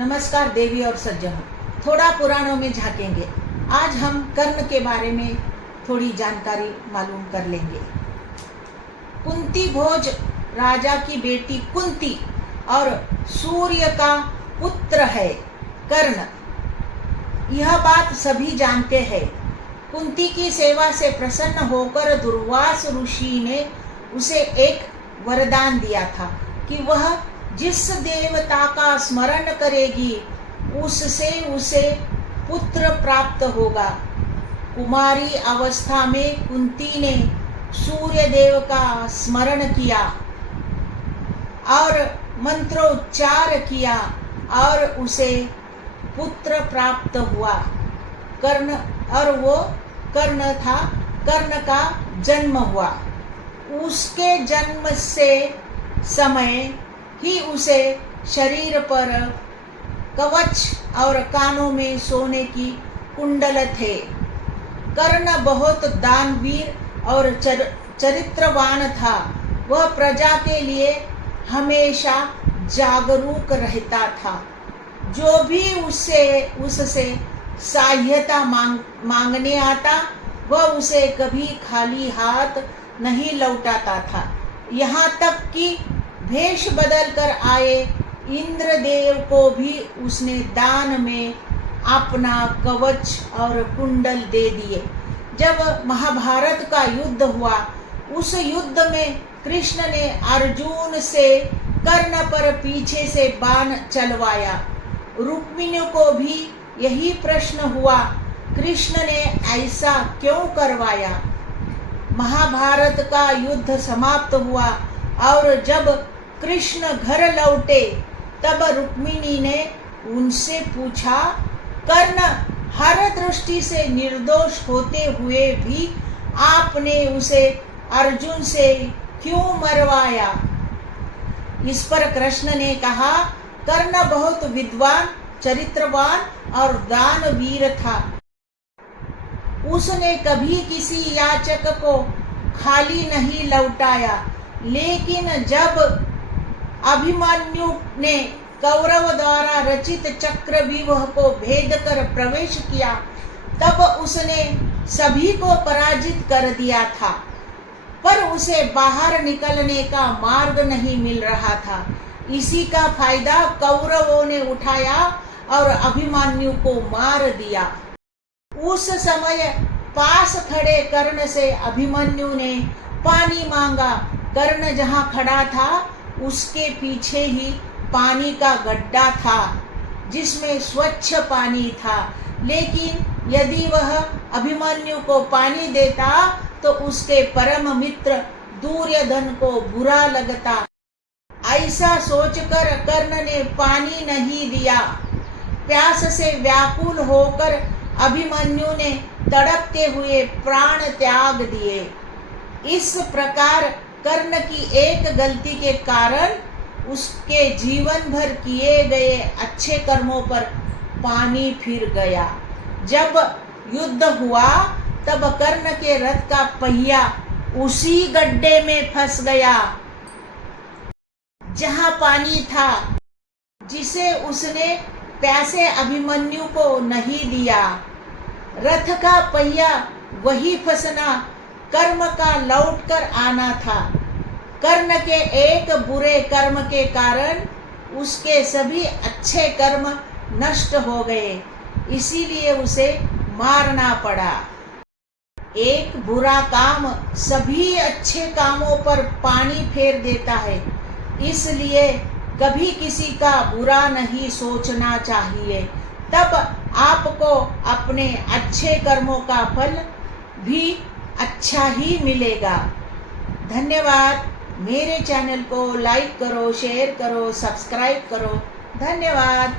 नमस्कार देवी और सज्जनों, थोड़ा पुराणों में झांकेंगे। आज हम कर्ण के बारे में थोड़ी जानकारी मालूम कर लेंगे। कुंती भोज राजा की बेटी कुंती और सूर्य का पुत्र है कर्ण। यह बात सभी जानते हैं। कुंती की सेवा से प्रसन्न होकर दुर्वास ऋषि ने उसे एक वरदान दिया था कि वह जिस देवता का स्मरण करेगी उससे उसे पुत्र प्राप्त होगा। कुमारी अवस्था में कुंती ने सूर्य देव का स्मरण किया और मंत्रोच्चार किया और उसे पुत्र प्राप्त हुआ। कर्ण और वो कर्ण था। कर्ण का जन्म हुआ। उसके जन्म से समय ही उसे शरीर पर कवच और कानों में सोने की कुंडल थे। कर्ण बहुत दानवीर और चरित्रवान था। वह प्रजा के लिए हमेशा जागरूक रहता था। जो भी उससे सहायता मांगने आता वह उसे कभी खाली हाथ नहीं लौटाता था। यहाँ तक कि भेष बदल कर आए इंद्रदेव को भी उसने दान में अपना कवच और कुंडल दे दिए। जब महाभारत का युद्ध हुआ, उस युद्ध में कृष्ण ने अर्जुन से कर्ण पर पीछे से बाण चलवाया। रुक्मिणी को भी यही प्रश्न हुआ, कृष्ण ने ऐसा क्यों करवाया। महाभारत का युद्ध समाप्त हुआ और जब कृष्ण घर लौटे तब रुक्मिणी ने उनसे पूछा, कर्ण हर दृष्टि से निर्दोष होते हुए भी आपने उसे अर्जुन से क्यों मरवाया। इस पर कृष्ण ने कहा, कर्ण बहुत विद्वान, चरित्रवान और दानवीर था। उसने कभी किसी याचक को खाली नहीं लौटाया। लेकिन जब अभिमन्यु ने कौरव द्वारा रचित चक्रव्यूह को भेद कर प्रवेश किया तब उसने सभी को पराजित कर दिया था, पर उसे बाहर निकलने का मार्ग नहीं मिल रहा था। इसी का फायदा कौरवों ने उठाया और अभिमन्यु को मार दिया। उस समय पास खड़े कर्ण से अभिमन्यु ने पानी मांगा। कर्ण जहाँ खड़ा था उसके पीछे ही पानी का गड्ढा था जिसमें स्वच्छ पानी था। लेकिन यदि वह अभिमन्यु को पानी देता तो उसके परम मित्र दुर्योधन को बुरा लगता। ऐसा सोचकर कर्ण ने पानी नहीं दिया। प्यास से व्याकुल होकर अभिमन्यु ने तड़पते हुए प्राण त्याग दिए। इस प्रकार कर्ण की एक गलती के कारण उसके जीवन भर किए गए अच्छे कर्मों पर पानी फिर गया। जब युद्ध हुआ तब कर्ण के रथ का पहिया उसी गड्ढे में फंस गया जहां पानी था, जिसे उसने प्यासे अभिमन्यु को नहीं दिया। रथ का पहिया वही फंसना कर्म का लौट कर आना था। कर्ण के एक बुरे कर्म के कारण उसके सभी अच्छे कर्म नष्ट हो गए, इसीलिए उसे मारना पड़ा। एक बुरा काम सभी अच्छे कामों पर पानी फेर देता है, इसलिए कभी किसी का बुरा नहीं सोचना चाहिए। तब आपको अपने अच्छे कर्मों का फल भी अच्छा ही मिलेगा। धन्यवाद। मेरे चैनल को लाइक करो, शेयर करो, सब्सक्राइब करो। धन्यवाद।